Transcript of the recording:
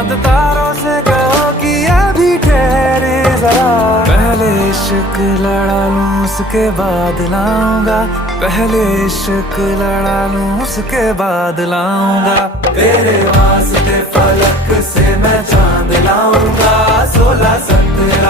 चांद तारों से कहो कि अभी ठहरे जरा। पहले इश्क लड़ा लूं उसके बाद लाऊंगा, पहले इश्क लड़ा लूं उसके बाद लाऊंगा। तेरे वास्ते फलक से मैं चांद लाऊंगा, 16 17